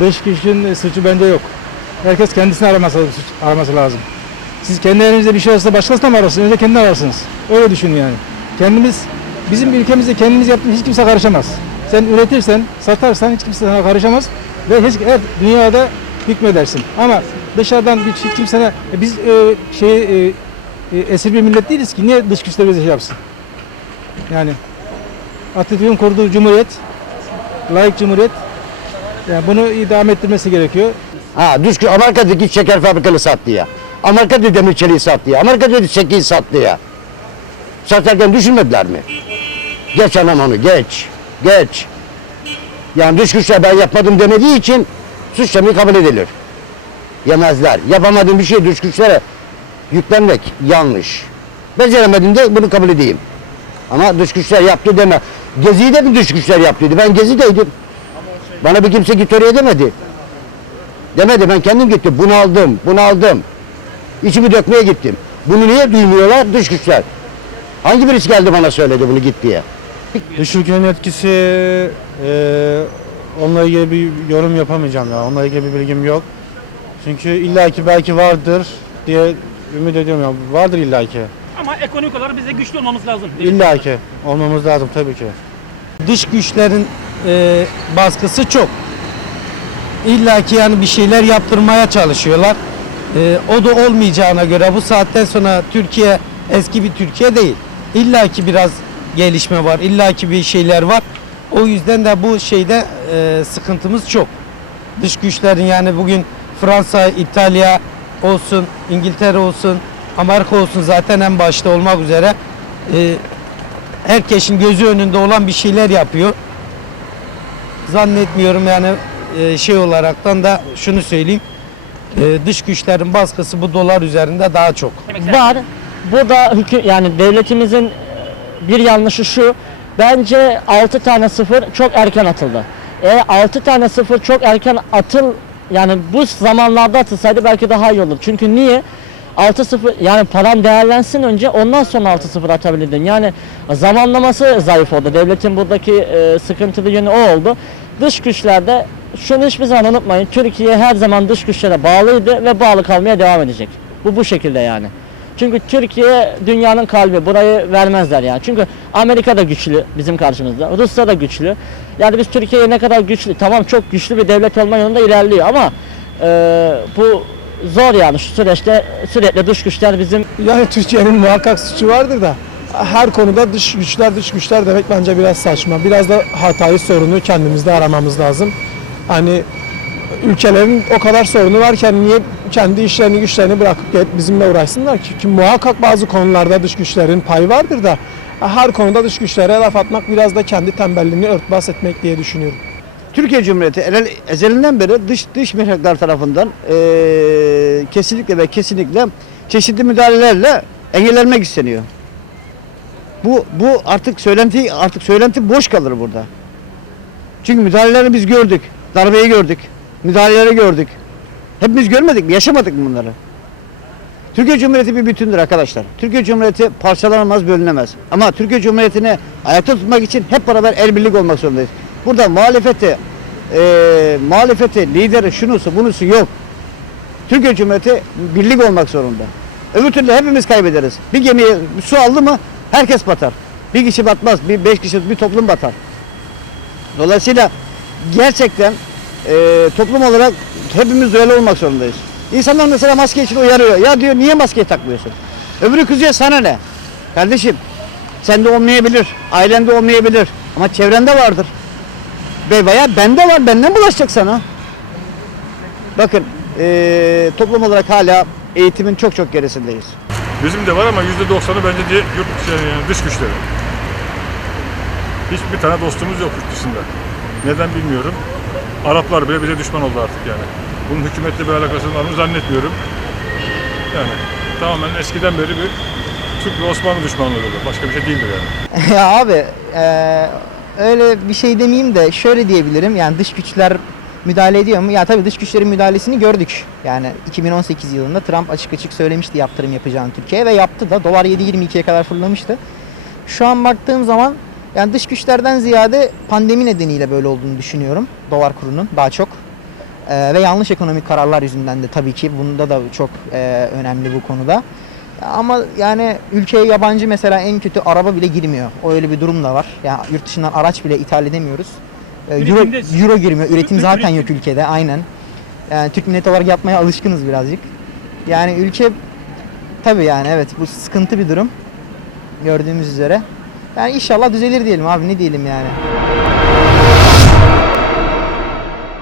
Dış gücün suçu bence yok. Herkes kendisini araması, araması lazım. Siz kendi elinizde bir şey olsa başkasına mı ararsınız? Önce kendini ararsınız. Öyle düşünün yani. Kendimiz, bizim ülkemizde kendimiz yaptığımız hiç kimse karışamaz. Sen üretirsen, satarsan hiç kimse sana karışamaz. Ve hiç, her dünyada hükmedersin. Ama dışarıdan bir hiç kimsene, e, biz e, şey, e, e, esir bir millet değiliz ki. Niye dış güçler bize şey yapsın? Yani Atatürk'ün kurduğu cumhuriyet, layık cumhuriyet, yani bunu idame ettirmesi gerekiyor. Ha düş Amerika'daki şeker fabrikalı sattı ya. Amerika'da demir çeliği sattı ya. Amerika'da çekiyi sattı ya. Satarken düşünmediler mi? Geç anam onu geç. Geç. Yani dış güçler ben yapmadım demediği için suçlamayı kabul edilir. Yemezler. Yapamadığım bir şey dış güçlere yüklenmek yanlış. Beceremedim de bunu kabul edeyim. Ama dış güçler yaptı deme. Geziyi de mi dış güçler yaptıydı? Ben gezideydim. Bana bir kimse git oraya demedi. Demedi ben kendim gittim. Bunu aldım, bunu aldım. İçimi dökmeye gittim. Bunu niye duymuyorlar? Dış güçler. Hangi birisi geldi bana söyledi bunu git diye. Dış ülkenin etkisi eee onunla ilgili bir yorum yapamayacağım ya. Onunla ilgili bir bilgim yok. Çünkü illaki belki vardır diye ümit ediyorum ya. Vardır illaki. Ama ekonomik olarak bize güçlü olmamız lazım. İllaki olmamız lazım tabii ki. dış güçlerin e, baskısı çok. İlla ki yani bir şeyler yaptırmaya çalışıyorlar. E, o da olmayacağına göre bu saatten sonra Türkiye eski bir Türkiye değil. İlla ki biraz gelişme var, illa ki bir şeyler var. O yüzden de bu şeyde e, sıkıntımız çok. Dış güçlerin yani bugün Fransa, İtalya olsun, İngiltere olsun, Amerika olsun zaten en başta olmak üzere e, herkesin gözü önünde olan bir şeyler yapıyor. Zannetmiyorum yani e, şey olaraktan da şunu söyleyeyim. e, Dış güçlerin baskısı bu dolar üzerinde daha çok. Var. Bu da hükü yani devletimizin bir yanlışı şu. Bence 6 tane sıfır çok erken atıldı. E 6 tane sıfır çok erken atıl yani bu zamanlarda atılsaydı belki daha iyi olur. Çünkü niye? 6-0 yani param değerlensin önce ondan sonra 6-0 atabilirdin. Yani zamanlaması zayıf oldu. Devletin buradaki e, sıkıntılı yönü o oldu. Dış güçlerde şunu hiçbir zaman unutmayın. Türkiye her zaman dış güçlere bağlıydı ve bağlı kalmaya devam edecek. Bu bu şekilde yani. Çünkü Türkiye dünyanın kalbi. Burayı vermezler yani. Çünkü Amerika da güçlü bizim karşımızda. Rusya da güçlü. Yani biz Türkiye'ye ne kadar güçlü, tamam çok güçlü bir devlet olma yolunda ilerliyor ama e, bu zor yani şu süreçte sürekli dış güçler bizim Yani Türkiye'nin muhakkak suçu vardır da her konuda dış güçler dış güçler demek bence biraz saçma. Biraz da hatayı sorunu kendimizde aramamız lazım. Hani ülkelerin o kadar sorunu varken niye kendi işlerini güçlerini bırakıp gelip bizimle uğraşsınlar ki? Ki muhakkak bazı konularda dış güçlerin payı vardır da her konuda dış güçlere laf atmak biraz da kendi tembelliğini örtbas etmek diye düşünüyorum. Türkiye Cumhuriyeti elel- ezelinden beri dış dış mihraklar tarafından eee, kesinlikle ve kesinlikle çeşitli müdahalelerle engellenmek isteniyor. Bu bu artık söylenti artık söylenti boş kalır burada. Çünkü müdahaleleri biz gördük. Darbeyi gördük. Müdahaleleri gördük. Hepimiz görmedik mi? Yaşamadık mı bunları? Türkiye Cumhuriyeti bir bütündür arkadaşlar. Türkiye Cumhuriyeti parçalanamaz, bölünemez. Ama Türkiye Cumhuriyeti'ni ayakta tutmak için hep beraber el birlik olmak zorundayız. Burada muhalefeti, eee muhalefeti, lideri, şunusu, bunusu yok. Türkiye Cumhuriyeti birlik olmak zorunda. Öbür türlü hepimiz kaybederiz. Bir gemiye su aldı mı herkes batar. Bir kişi batmaz, bir beş kişi, bir toplum batar. Dolayısıyla gerçekten eee, toplum olarak hepimiz duyarlı olmak zorundayız. İnsanlar mesela maske için uyarıyor. Ya diyor niye maskeyi takmıyorsun? Öbürü kızıyor sana ne? Kardeşim sende olmayabilir, ailende olmayabilir ama çevrende vardır. Ve veya bende var, benden bulaşacak sana. Bakın eee, toplum olarak hala eğitimin çok çok gerisindeyiz. Bizim de var ama yüzde doksanı bence de yurt yani dış güçleri. Hiçbir tane dostumuz yok yurt dışında. Neden bilmiyorum. Araplar bile bize düşman oldu artık yani. Bunun hükümetle bir alakası var mı zannetmiyorum. Yani tamamen eskiden beri bir Türk ve Osmanlı düşmanlığı olur. Başka bir şey değildir yani. ya abi eee, öyle bir şey demeyeyim de şöyle diyebilirim yani dış güçler müdahale ediyor mu? Ya tabii dış güçlerin müdahalesini gördük. Yani 2018 yılında Trump açık açık söylemişti yaptırım yapacağını Türkiye'ye ve yaptı da. Dolar 7.22'ye kadar fırlamıştı. Şu an baktığım zaman yani dış güçlerden ziyade pandemi nedeniyle böyle olduğunu düşünüyorum. Dolar kurunun daha çok. Ee, ve yanlış ekonomik kararlar yüzünden de tabii ki bunda da çok e, önemli bu konuda. Ama yani ülkeye yabancı mesela en kötü araba bile girmiyor. O öyle bir durum da var. Yani yurt dışından araç bile ithal edemiyoruz. Ee, Euro, euro girmiyor. Üretim Üretim- zaten yok ülkede. Aynen. Yani Türk milleti olarak yapmaya alışkınız birazcık. Yani ülke tabii yani evet bu sıkıntı bir durum. Gördüğümüz üzere. Yani inşallah düzelir diyelim abi ne diyelim yani.